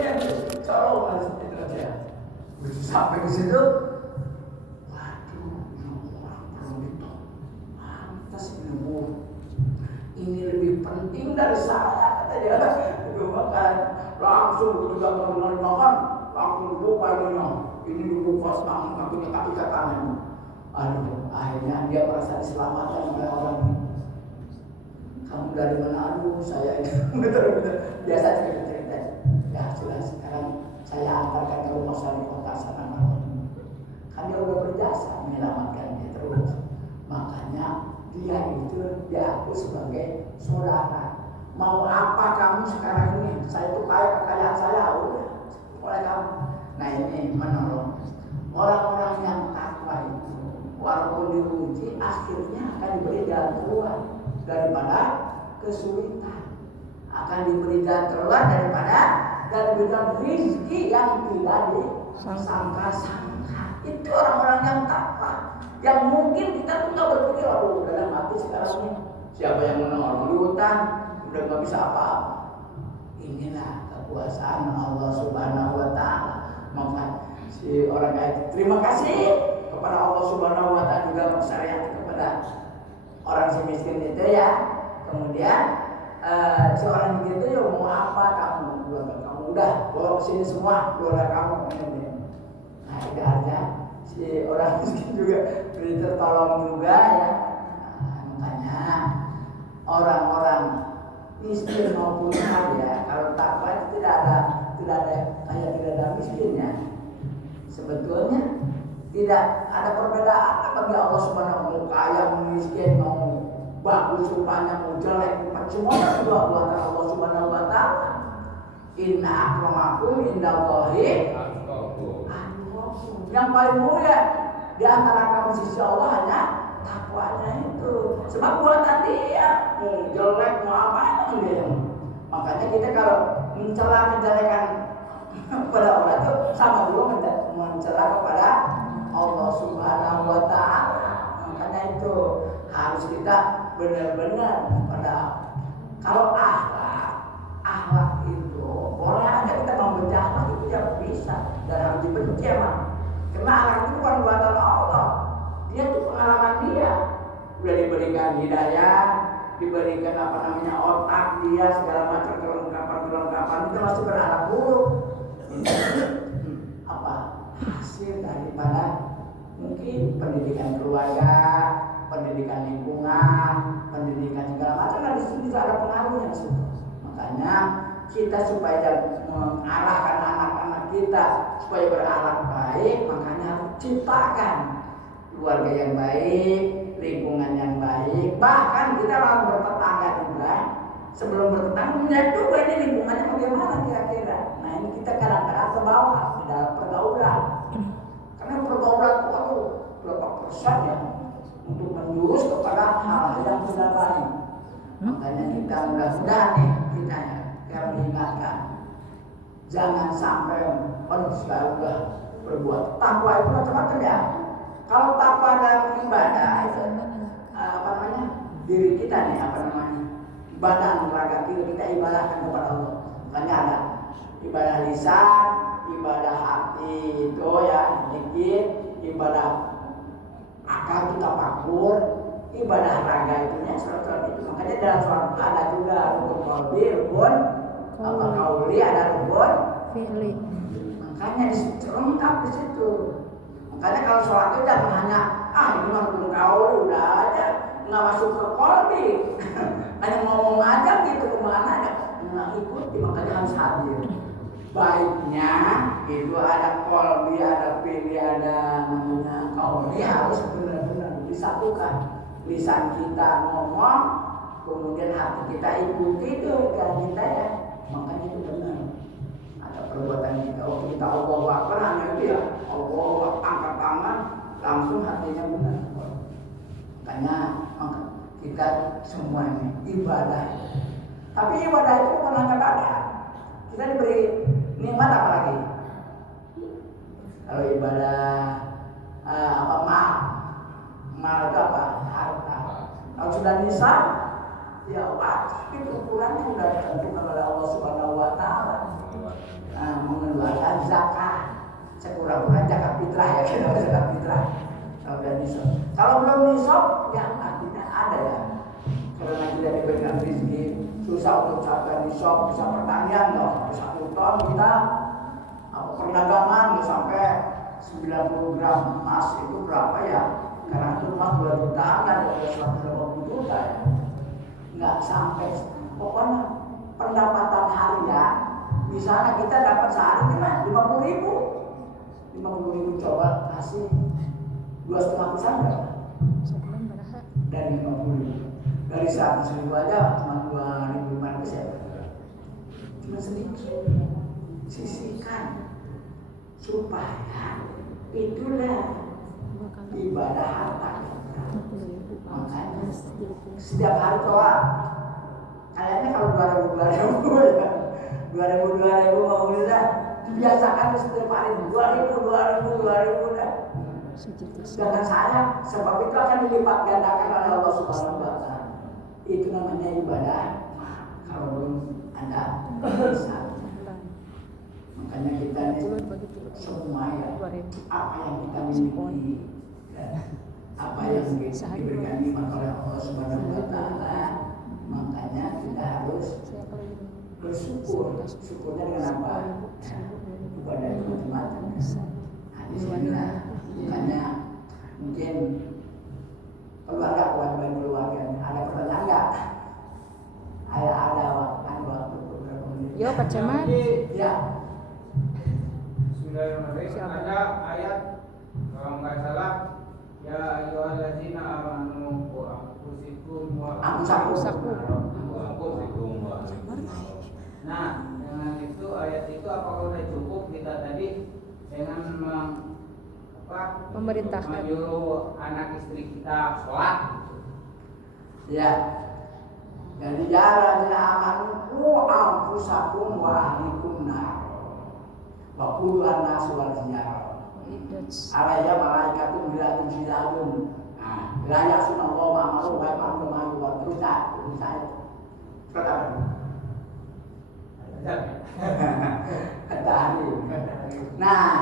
yang colong itu aja. Sampai ke situ, waduh, orang belum itu, pantas ini lebih penting dari saya kata dia. Itu makan langsung juga baru makan, langsung lupa ini dulu pas bangun kakinya kaki kanan. Aduh, akhirnya dia merasa diselamatkan oleh orang ini. Kamu dari mana? Aduh, saya itu betul-betul biasa cerita-cerita. Ya sudah, sekarang saya antarkan ke rumah saya di kota sana. Kan dia udah berjasa menyelamatkan dia terus. Makanya dia itu diakui sebagai saudara. Mau apa kamu sekarang ini? Saya itu kekayaan saya udah oleh kamu. Nah ini menolong orang-orang yang takwa itu. Walaupun diuji, akhirnya akan diberi jalan keluar daripada kesulitan. Akan diberi jalan keluar daripada dan diberikan rezeki yang tidak disangka-sangka. Itu orang-orang yang takwa. Yang mungkin kita tuh nggak berpikir, aduh udah mati sekarang ini. Siapa yang menolong di hutan? Udah nggak bisa apa-apa. Inilah kekuasaan Allah Subhanahu Wa Taala. Maka si orang kayak terima kasih kepada Allah Subhanahu Wa Taala juga mensyariat kepada orang si miskin itu ya. Kemudian si orang begitu ya mau apa kamu udah bawa kesini semua keluarga kamu ini. Nah itu aja si orang miskin juga beri tertolong juga ya. Makanya orang-orang miskin maupun kaya kalau takwa itu tidak ada kayak tidak ada miskinnya. Sebetulnya tidak ada perbedaan bagi Allah Subhanahu Wa Taala. Kaya miskin mau bagus rupanya mau jelek semua juga buatan Allah Subhanahu Wa Taala. Inna akramakum indallahi atqakum. Yang paling mulia di antara kamu sisi Allah hanya takwanya itu. Sebab buatan dia mau jelek mau apa dia. Makanya kita kalau mencela kejelekan kepada orang itu sama dulu mencela kepada Allah Subhanahu Wa Taala. Makanya itu harus kita benar-benar pada kalau akhlak itu boleh aja kita membenci akhlak itu ya bisa dan harus dibenci emang. Karena akhlak itu bukan buatan Allah. Dia tuh pengalaman dia. Udah diberikan hidayah, diberikan otak dia segala macam kelengkapan itu masih berakhlak buruk. Hasil daripada mungkin pendidikan keluarga, pendidikan lingkungan, pendidikan segala macam dan di situ ada pengaruhnya di situ. Makanya kita supaya mengarahkan anak-anak kita supaya berakhlak baik, makanya harus ciptakan keluarga yang baik, lingkungan yang baik. Bahkan kita mau bertetangga juga. Sebelum bertetangga melihat juga ini lingkungannya bagaimana kira-kira. Nah ini kita kadang-kadang ke bawah di dalam pergaulan. Karena pergaulan itu berapa persen ya untuk menjurus kepada hal yang tidak baik. Makanya kita mudah-mudahan nih kita yang mengingatkan jangan sampai sekarang udah berbuat takwa itu macam-macam ya. Kalau takwa dalam ibadah itu diri kita nih badan raga kita ibadahkan kepada Allah. Makanya ada ibadah lisan, ibadah hati itu ya zikir, ibadah akal kita pakur, ibadah raga itunya sholat itu. Makanya dalam sholat itu ada juga rukun qauli, rukun qauli, ada rukun fi'li. Makanya lengkap di situ. Makanya kalau sholat itu jangan hanya ini mah rukun qauli udah aja nggak masuk ke qauli. Hanya ngomong aja gitu kemana ya nggak ikuti, makanya harus hadir. Baiknya itu ada qauli, ada fi'li, ada namanya qauli harus benar-benar disatukan. Lisan kita ngomong, kemudian hati kita ikuti itu kan kita ya. Makanya itu benar. Ada perbuatan kita, kita Allahu Akbar hanya itu ya. Allahu Akbar angkat tangan langsung hatinya benar. Makanya kita semua ini ibadah. Tapi ibadah itu bukan hanya badan. Kita diberi nikmat apa lagi? Kalau ibadah mal itu apa? Harta. Kalau sudah nisab, ya wajib itu ukurannya sudah ditentukan oleh Allah Subhanahu Wa Taala. zakat. Sekurang-kurangnya zakat fitrah ya, kita zakat fitrah. Kalau udah nisab. Kalau belum nisab, ya artinya ada ya. Karena kita diberikan rezeki, susah untuk capai nisab, bisa pertanian loh, bisa 1 ton kita perdagangan sampai 90 gram emas itu berapa ya? Karena itu emas 2 juta, ada 180 juta ya. Nggak sampai, pokoknya pendapatan harian, misalnya kita dapat sehari cuma 50.000 coba kasih 2,5% berapa? Dari 50.000, dari 100.000 aja cuma 2.500 ya, cuma sedikit. Sisihkan supaya itulah ibadah harta. Makanya setiap hari toa. Kayaknya kalau 2.000 ya, 2.000 mau bisa dibiasakan setiap hari 2.000 dah. Sedangkan saya sebab itu akan dilipat gandakan oleh Allah Subhanahu wa Ta'ala. Itu namanya ibadah. Kalau belum Anda bisa. Makanya kita ini semua ya, apa yang kita miliki, apa yang diberikan nikmat oleh Allah Subhanahu wa Ta'ala, makanya kita harus bersyukur. Syukurnya dengan apa? Ibadah itu macam-macam. Nah, di sinilah makanya mungkin keluarga, kewajiban keluarga. Ada pertanyaan nggak? Ada waktu beberapa menit. Yo, Pak Cemat. Ya. Bismillahirrahmanirrahim. Ada ayat kalau nggak salah, ya ayyuhallazina amanu qu anfusakum wa anfusakum. Nah, dengan itu ayat itu apakah sudah cukup kita tadi dengan memerintahkan menyuruh anak istri kita sholat? Ya. Jadi ya amanu qu anfusakum wa ahlikum nar. Wa qulu an-nasu wal hijara. Araya malaikatun bilatun sidadun. Nah, la yasuna Allah ma'amaru wa ya'malu ma yu'mar. Terus saya. Kata hari. Nah,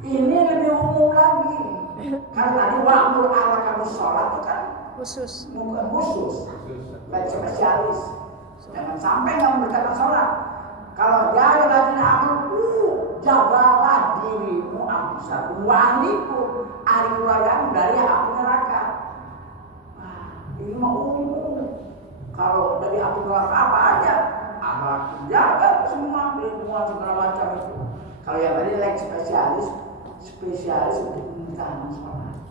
ini lebih umum lagi. Karena tadi waktu ala kamu sholat itu kan khusus. bukan khusus. Baik spesialis. Jangan sampai nggak memberitakan sholat. Kalau dia lagi amanu, jagalah dirimu anfusakum wa ahlikum, ahli keluargamu dari api neraka. Nah, ini mah umum. Kalau dari api neraka apa aja, ahlak jaga semua, lingkungan segala macam itu. Kalau yang tadi like spesialis untuk pemerintahan sholat.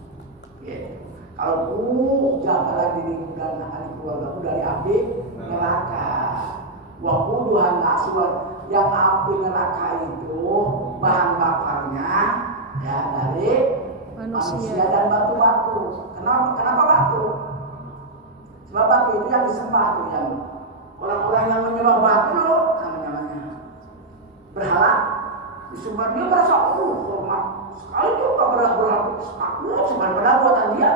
Gitu. Kalau jagalah dirimu dan ahli keluargamu dari api neraka. Waquduhan nasuan, yang api neraka itu bahan bakarnya ya dari manusia dan batu-batu. Kenapa batu? Sebab batu itu yang disembah tuh, yang orang-orang yang menyembah batu loh, namanya berhala disembah. Dia merasa hormat sekali, dia berlaku takut sebenarnya buatan dia.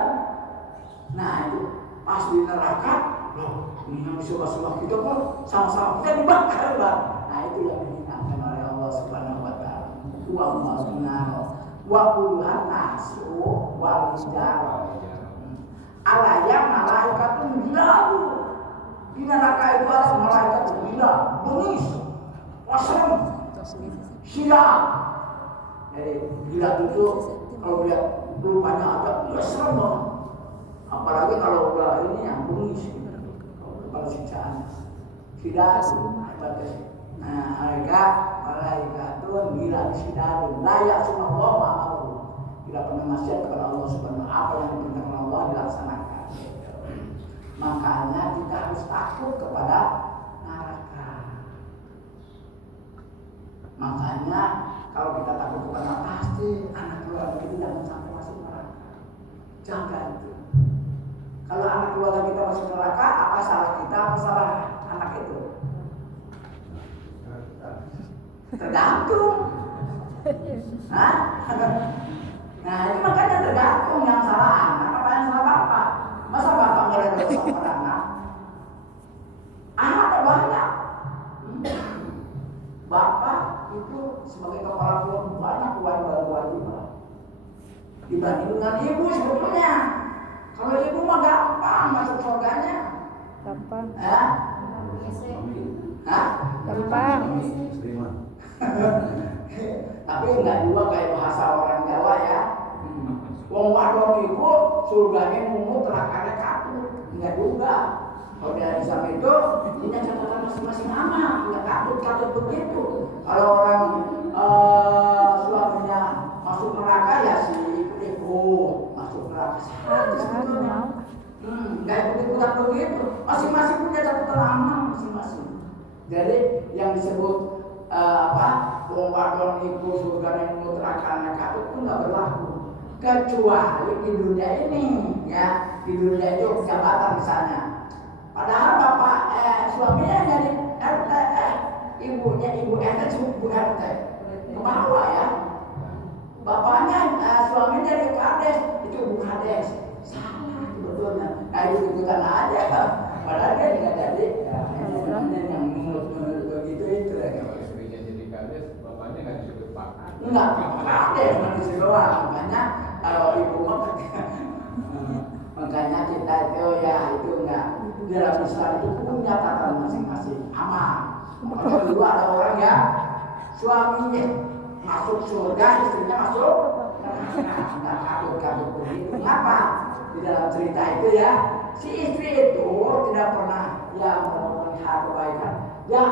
Nah itu pas di neraka loh, ini yang disembah-sembah kita pun sama-sama kita dibakar, Bang. Nah itu yang diingatkan oleh Allah Subhanahu wa Ta'ala. Wa ma'unar wa quluhan nasu wal hijarah. Alayam malaikatun bilalu. Di neraka itu ada malaikat gila, bengis, wasem, siap. Jadi gila itu kalau lihat rupanya ada, ya serem banget. Apalagi kalau udah ini yang bengis. Kalau siksaan tidak batas. Nah, malaikatun gila sidadun layak semua Allah ma'amaru. Tidak pernah maksiat kepada Allah Subhanahu wa Ta'ala. Apa yang diperintahkan Allah dilaksanakan. Makanya kita harus takut kepada neraka. Makanya kalau kita takut kepada pasti anak keluarga kita jangan sampai masuk neraka. Jaga itu. Kalau anak keluarga kita masuk neraka, apa salah kita, apa salah anak itu? Tergantung. Hah? Nah itu makanya tergantung yang salah anak, apa yang salah bapak. Masa bapak nggak ada dosa pada anak? Anak banyak. Bapak itu sebagai kepala keluarga banyak kewajiban dibanding dengan ibu sebetulnya. Kalau ibu mah gampang masuk surganya. Gampang. Hah? Gampang. Tapi enggak juga kayak bahasa orang Jawa ya. Wong wadon ibu surganya mumut terakannya katut. Enggak juga. Kalau dari Islam itu punya catatan masing-masing aman, enggak katut begitu. Kalau orang suaminya masuk neraka ya si ikut masuk neraka. Enggak ikut-ikutan begitu. Masing-masing punya catatan aman masing-masing. Jadi yang disebut wong wadon ibu surga yang neraka katut itu enggak berlaku. Kecuali di dunia ini, ya di dunia itu jabatan misalnya. Padahal bapak suaminya jadi RT, ibunya ibu RT disebut Bu RT, ke bawah ya. Bapaknya suaminya jadi kades, itu Bu Kades. Salah sebetulnya. Nah itu ikutan aja. Padahal dia tidak jadi. Yang menurut begitu itu ya. Kalau istrinya jadi kades, bapaknya nggak disebut Pak. Enggak, kades masih doang. Makanya kalau ibu makanya kita itu ya itu enggak di dalam Islam itu punya tataran masing-masing aman. Kalau dulu ada orang ya suaminya masuk surga, istrinya masuk neraka. Enggak kabur begitu. Kenapa? Di dalam cerita itu ya si istri itu tidak pernah ya melihat kebaikan. Ya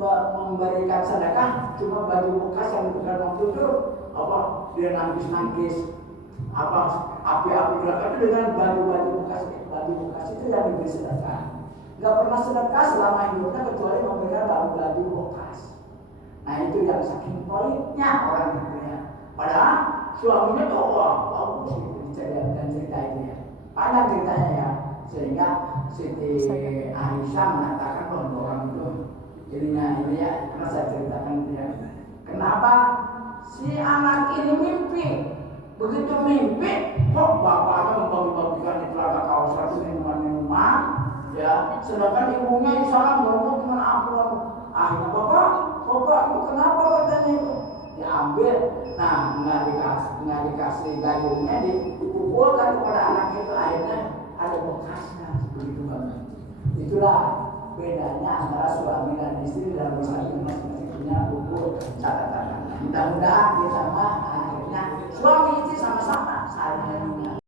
memberikan sedekah cuma baju bekas yang bukan waktu itu dia nangis api-api gerakan dengan baju bekas itu yang diberi sedekah. Nggak pernah sedekah selama hidupnya kecuali memberikan baju bekas. Nah itu yang saking peliknya orang itu ya. Padahal suaminya tuh bagus gitu dan cerita itu ya. Panjang ceritanya ya. Sehingga Siti Aisyah mengatakan bahwa orang itu ini ya pernah saya ceritakan itu ya. Kenapa si anak ini mimpi? Begitu mimpi, kok bapaknya membagi-bagikan di telaga kawasan itu minuman, ya. Sedangkan ibunya di sana berebut dengan amplop. Akhirnya bapak itu kenapa katanya itu? Diambil, nah nggak dikasih gayungnya, dipukulkan kepada anak itu, akhirnya ada bekasnya, begitu banget. Itulah bedanya antara suami dan istri dalam masing-masing punya buku catatan. Mudah-mudahan kita akhirnya suami istri sama-sama saling